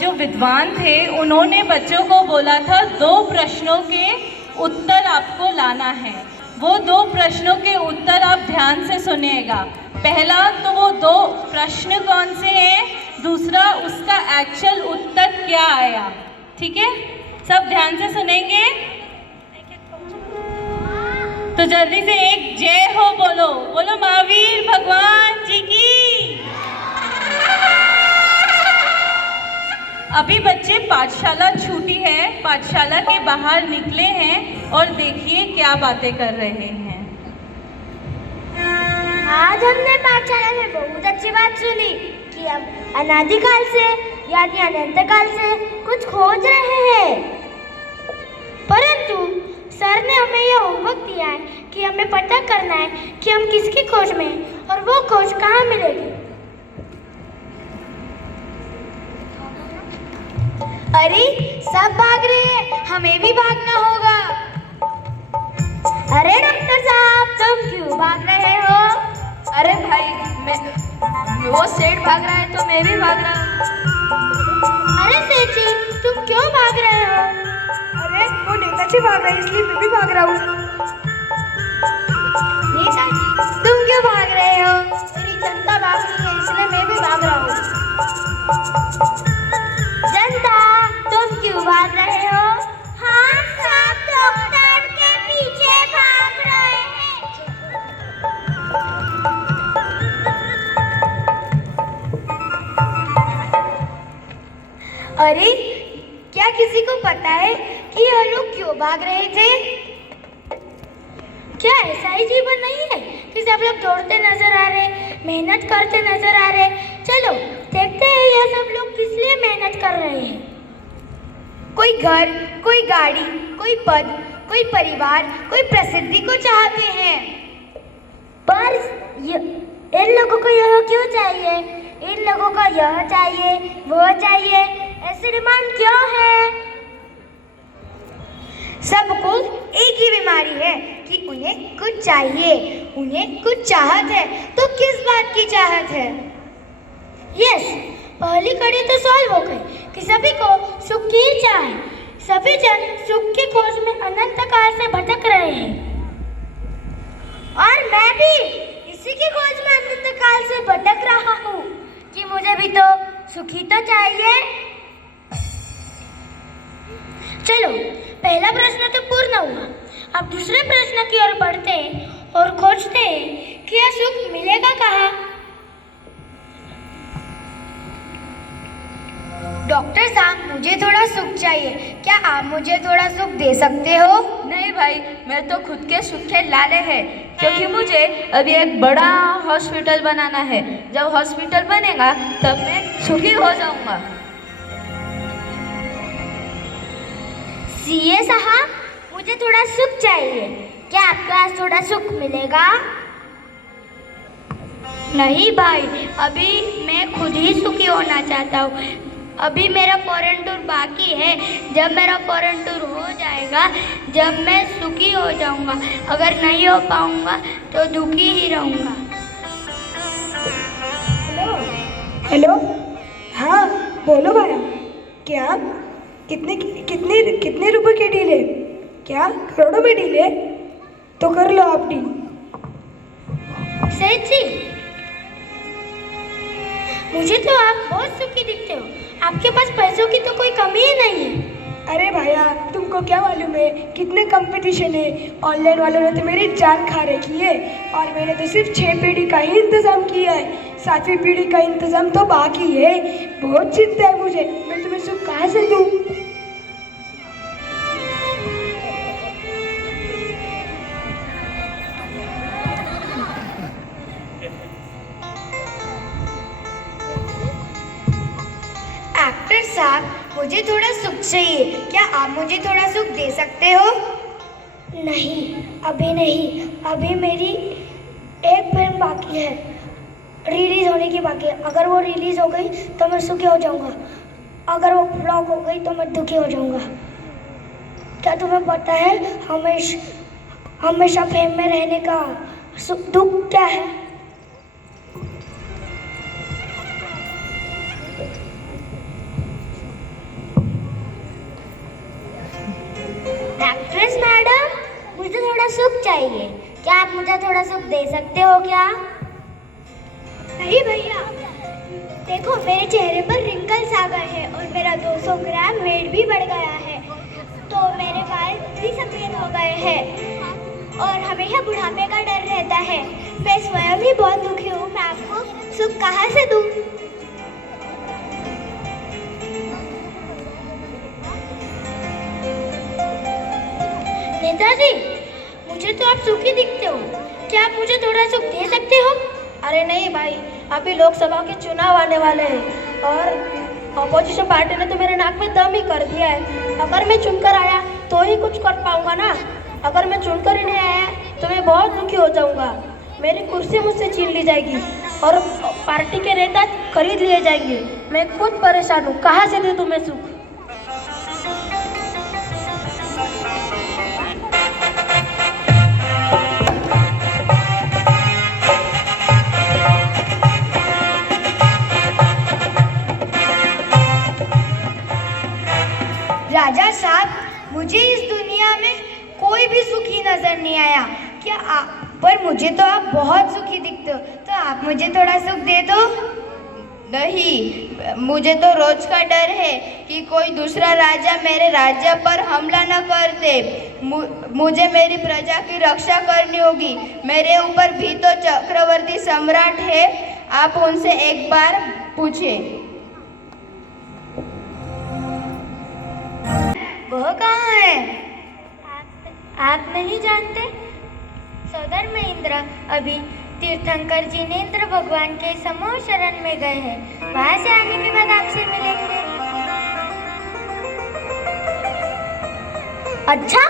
जो विद्वान थे उन्होंने बच्चों को बोला था 2 प्रश्नों के उत्तर आपको लाना है। वो 2 प्रश्नों के उत्तर आप ध्यान से सुनिएगा। पहला तो वो 2 प्रश्न कौन से हैं, दूसरा उसका एक्चुअल उत्तर क्या आया। ठीक है, सब ध्यान से सुनेंगे। तो जल्दी से एक जय हो बोलो, बोलो महावीर भगवान जी की। अभी बच्चे पाठशाला छूटी है, पाठशाला के बाहर निकले हैं और देखिए क्या बातें कर रहे हैं। आज हमने पाठशाला में बहुत अच्छी बात सुनी कि हम अनादिकाल से यानी अनंत काल से कुछ खोज रहे हैं, परंतु सर ने हमें यह होमवर्क दिया है कि हमें पता करना है कि हम किसकी खोज में हैं और वो खोज कहाँ मिलेगी। अरे सब भाग रहे हैं, हमें भी भागना होगा। अरे डॉक्टर साहब, तुम क्यों भाग रहे हो? अरे भाई, वो सेठ भाग रहा है तो मैं भी भाग रहा हूँ। अरे सेठ जी, तुम क्यों भाग रहे हो? अरे वो नेताजी भाग रहे हैं इसलिए मैं भी भाग रहा हूँ। नेताजी, तुम क्यों भाग रहे हो? मेरी जनता भाग रही है इसलिए मैं भी भाग रहा हूँ। जनता, तुम क्यों भाग रहे हो? हाँ, सब डॉक्टर के पीछे भाग रहे हैं। अरे क्या किसी को पता है कि यह लोग क्यों भाग रहे थे? क्या ऐसा ही जीवन नहीं है कि सब लोग दौड़ते नजर आ रहे, मेहनत करते नजर आ रहे? चलो देखते हैं यह सब लोग किस लिए मेहनत कर रहे हैं। कोई घर, कोई गाड़ी, कोई पद, कोई परिवार, कोई प्रसिद्धि को चाहते हैं, पर इन लोगों को यह क्यों चाहिए? इन लोगों को यह चाहिए, वो चाहिए, ऐसी डिमांड क्यों है? सबको एक ही बीमारी है कि उन्हें कुछ चाहिए, उन्हें कुछ चाहत है। तो किस बात की चाहत है? यस, पहली कड़ी तो सॉल्व हो गई कि सभी को सुख की चाह है। सभी जन सुख की खोज में अनंत काल से भटक रहे हैं और मैं भी इसी की खोज में अनंत काल से भटक रहा हूँ कि मुझे भी तो सुखी तो चाहिए। चलो, पहला प्रश्न तो पूर्ण हुआ। अब दूसरे प्रश्न की ओर बढ़ते हैं और खोजते हैं कि यह सुख मिलेगा कहाँ। डॉक्टर साहब, मुझे थोड़ा सुख चाहिए, क्या आप मुझे थोड़ा सुख दे सकते हो? नहीं भाई, मैं तो खुद के सुख के लाले हैं, क्योंकि मुझे अभी एक बड़ा हॉस्पिटल बनाना है। जब हॉस्पिटल बनेगा तब मैं सुखी हो जाऊंगा। सीए साहब, मुझे थोड़ा सुख चाहिए, क्या आपके पास थोड़ा सुख मिलेगा? नहीं भाई, अभी मैं खुद ही सुखी होना चाहता हूँ। अभी मेरा फॉरेन टूर बाकी है। जब मेरा फॉरेन टूर हो जाएगा, जब मैं सुखी हो जाऊंगा। अगर नहीं हो पाऊंगा तो दुखी ही रहूंगा। हेलो, हाँ बोलो भाया, क्या कितने रुपए की डील है? क्या करोड़ों में डील है? तो कर लो आप डील। सेठ जी, मुझे तो आप बहुत सुखी दिखते हो। आपके पास पैसों की तो कोई कमी ही नहीं है। अरे भैया, तुमको क्या मालूम है कितने कंपटीशन है। ऑनलाइन वालों ने तो मेरी जान खा रखी है और मैंने तो सिर्फ 6 पीढ़ी का ही इंतजाम किया है। 7वीं पीढ़ी का इंतजाम तो बाकी है। बहुत चिंता है मुझे, मैं तुम्हें सुख कहाँ से दूँ? डॉक्टर साहब, मुझे थोड़ा सुख चाहिए, क्या आप मुझे थोड़ा सुख दे सकते हो? नहीं, अभी नहीं। अभी मेरी एक फिल्म बाकी है, रिलीज होने की बाकी है। अगर वो रिलीज हो गई तो मैं सुखी हो जाऊंगा, अगर वो फ्लॉप हो गई तो मैं दुखी हो जाऊंगा। क्या तुम्हें पता है हमेशा फेम में रहने का दुख क्या है? एक्ट्रेस मैडम, मुझे थोड़ा सुख चाहिए। क्या आप मुझे थोड़ा सुख दे सकते हो क्या? नहीं भैया, देखो मेरे चेहरे पर रिंकल्स आ गए हैं और मेरा 200 ग्राम वेट भी बढ़ गया है, तो मेरे बाल भी सफ़ेद हो गए हैं और हमेशा बुढ़ापे का डर रहता है। मैं स्वयं ही बहुत दुखी हूँ, मैं आपको सुख कहाँ से दूँ? नेताजी, मुझे तो आप सुखी दिखते हो, क्या आप मुझे थोड़ा सुख दे सकते हो? अरे नहीं भाई, अभी लोकसभा के चुनाव आने वाले हैं और अपोजिशन पार्टी ने तो मेरे नाक में दम ही कर दिया है। अगर मैं चुनकर आया तो ही कुछ कर पाऊंगा ना। अगर मैं चुनकर ही नहीं आया तो मैं बहुत दुखी हो जाऊंगा। मेरी कुर्सी मुझसे छीन ली जाएगी और पार्टी के नेता खरीद लिए जाएंगे। मैं खुद परेशान हूँ, कहाँ से दे दूँ मैं सुख? राजा साहब, मुझे इस दुनिया में कोई भी सुखी नजर नहीं आया। क्या आप, पर मुझे तो आप बहुत सुखी दिखते हो, तो आप मुझे थोड़ा सुख दे दो। नहीं, मुझे तो रोज का डर है कि कोई दूसरा राजा मेरे राज्य पर हमला न कर दे। मुझे मेरी प्रजा की रक्षा करनी होगी। मेरे ऊपर भी तो चक्रवर्ती सम्राट है, आप उनसे एक बार पूछें। वह कहाँ है? आप नहीं जानते? सौदर महेंद्र अभी तीर्थंकर जिनेंद्र भगवान के समूह शरण में गए हैं। वहां से आने के बाद आपसे मिलेंगे। अच्छा,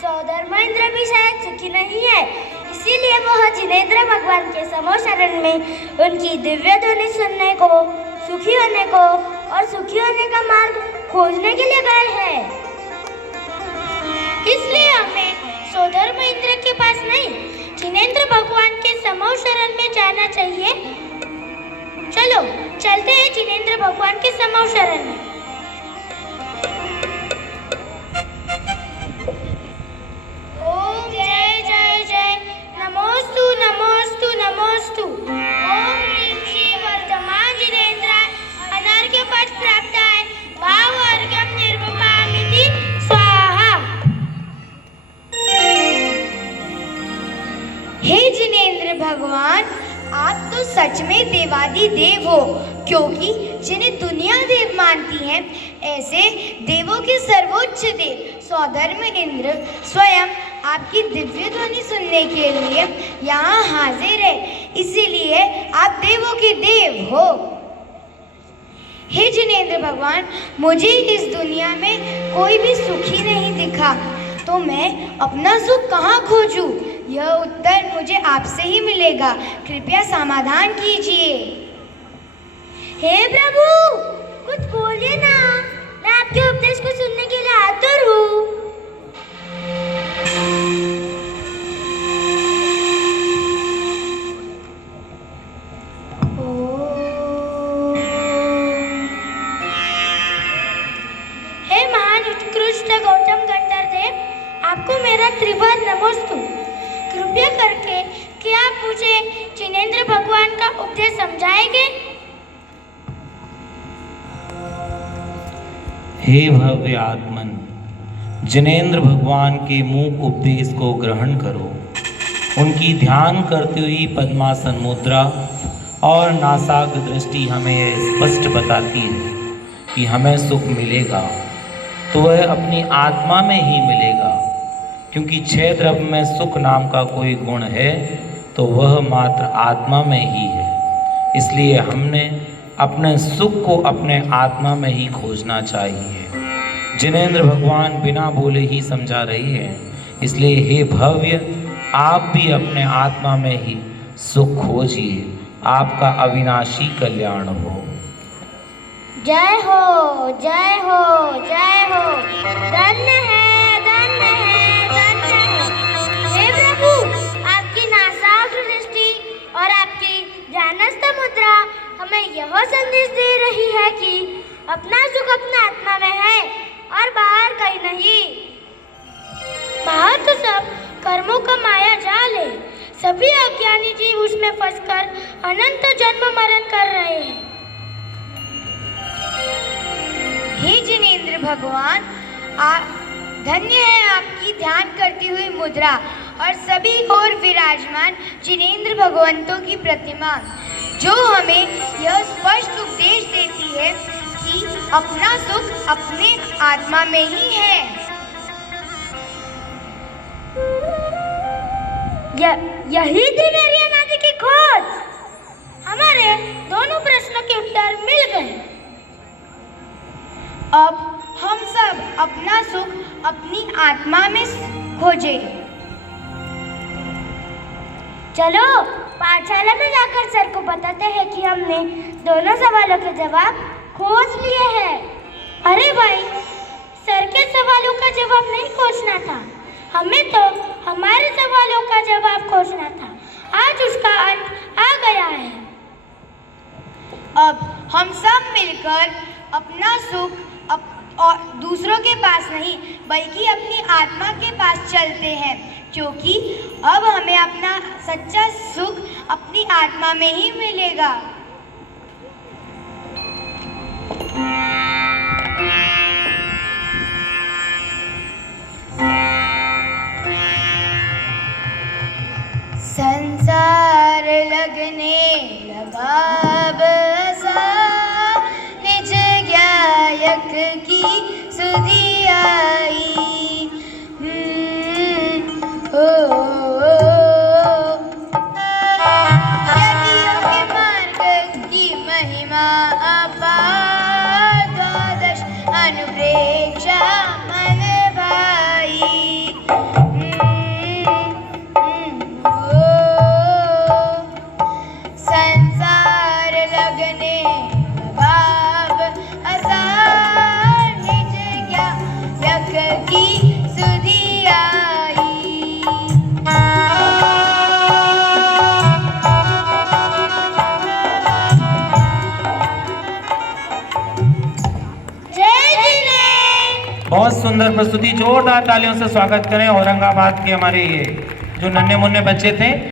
सौदर महेंद्र भी शायद सुखी नहीं है, इसीलिए वह जिनेंद्र भगवान के समूह शरण में उनकी दिव्य ध्वनि सुनने को, सुखी होने को और सुखी होने का मार्ग खोजने के लिए गए हैं। इसलिए हमें सौदर महेंद्र के पास नहीं, जिनेंद्र भगवान के समूह शरण में जाना चाहिए। चलो चलते हैं जिनेंद्र भगवान के समूह शरण में। ओम जय जय जय, नमोस्तु नमोस्तु नमोस्तु। ओम ह्रीं श्री वर्धमान जिनेंद्राय अनार्घ्य पद प्राप्ताय भाव अर्घ्यं निर्वपामिति स्वाहा। हे जिनेंद्र भगवान, आप तो सच में देवादिदेव हो, क्योंकि जिन्हें दुनिया देव मानती है, ऐसे देवों के सर्वोच्च देव सौधर्म इंद्र स्वयं आपकी दिव्य ध्वनि सुनने के लिए यहाँ हाजिर है। इसीलिए आप देवों के देव हो। हे जिनेंद्र भगवान, मुझे इस दुनिया में कोई भी सुखी नहीं दिखा, तो मैं अपना सुख कहाँ खोजूं? यह उत्तर मुझे आपसे ही मिलेगा, कृपया समाधान कीजिए। हे प्रभु, कुछ बोलिए ना, मैं आपके उपदेश को सुनने के लिए आतुर हूँ। हे महान उत्कृष्ट गौतम गंधर्व देव, आपको मेरा त्रिवार नमोस्तु। कृपया करके क्या आप मुझे जिनेंद्र भगवान का उपदेश समझाएंगे? हे भव्य आत्मन, जिनेंद्र भगवान के मूक उपदेश को ग्रहण करो। उनकी ध्यान करते हुए पद्मासन मुद्रा और नासाग्र दृष्टि हमें स्पष्ट बताती है कि हमें सुख मिलेगा तो वह अपनी आत्मा में ही मिलेगा, क्योंकि 6 द्रव्य में सुख नाम का कोई गुण है तो वह मात्र आत्मा में ही है। इसलिए हमने अपने सुख को अपने आत्मा में ही खोजना चाहिए। जिनेंद्र भगवान बिना बोले ही समझा रही है, इसलिए हे भव्य, आप भी अपने आत्मा में ही सुख खोजिए। आपका अविनाशी कल्याण हो। जय हो जय हो जय हो। धन्य है धन्य है धन्य है। हे प्रभु, आपकी नासाग्र दृष्टि और आपकी ध्यानस्थ मुद्रा हमें यह संदेश दे रही है कि अपना सुख अपना आत्मा में है और बाहर कहीं नहीं। कहा तो सब कर्मों का माया जाल है। सभी अज्ञानी जीव उसमें फंसकर अनंत जन्म मरण कर रहे हैं। हे जिनेंद्र भगवान, धन्य है आपकी ध्यान करती हुई मुद्रा और सभी और विराजमान जिनेंद्र भगवंतों की प्रतिमा, जो हमें यह स्पष्ट उपदेश देती है कि अपना सुख अपने आत्मा में ही है। यही थी मेरी अनादि की खोज। हमारे दोनों प्रश्नों के उत्तर मिल गए। अब हम सब अपना सुख अपनी आत्मा में खोजे। चलो पाठशाला में जाकर सर को बताते हैं कि हमने दोनों सवालों के जवाब खोज लिए हैं। अरे भाई, सर के सवालों का जवाब नहीं खोजना था, हमें तो हमारे सवालों का जवाब खोजना था। आज उसका अंत आ गया है। अब हम सब मिलकर अपना सुख और दूसरों के पास नहीं बल्कि अपनी आत्मा के पास चलते हैं, क्योंकि अब हमें अपना सच्चा सुख अपनी आत्मा में ही मिलेगा। संसार लगने लगा बसा, निज ज्ञायक की सुधि आई। यतियों के मार्ग की महिमा अपार, द्वादश अनुप्रेक्षा मन भाई। संसार लगने भाव आसार, निज ज्ञायक की सुधि आई। जय जिनेंद्र। बहुत सुंदर प्रस्तुति, जोरदार तालियों से स्वागत करें औरंगाबाद के हमारे ये जो नन्हे मुन्ने बच्चे थे।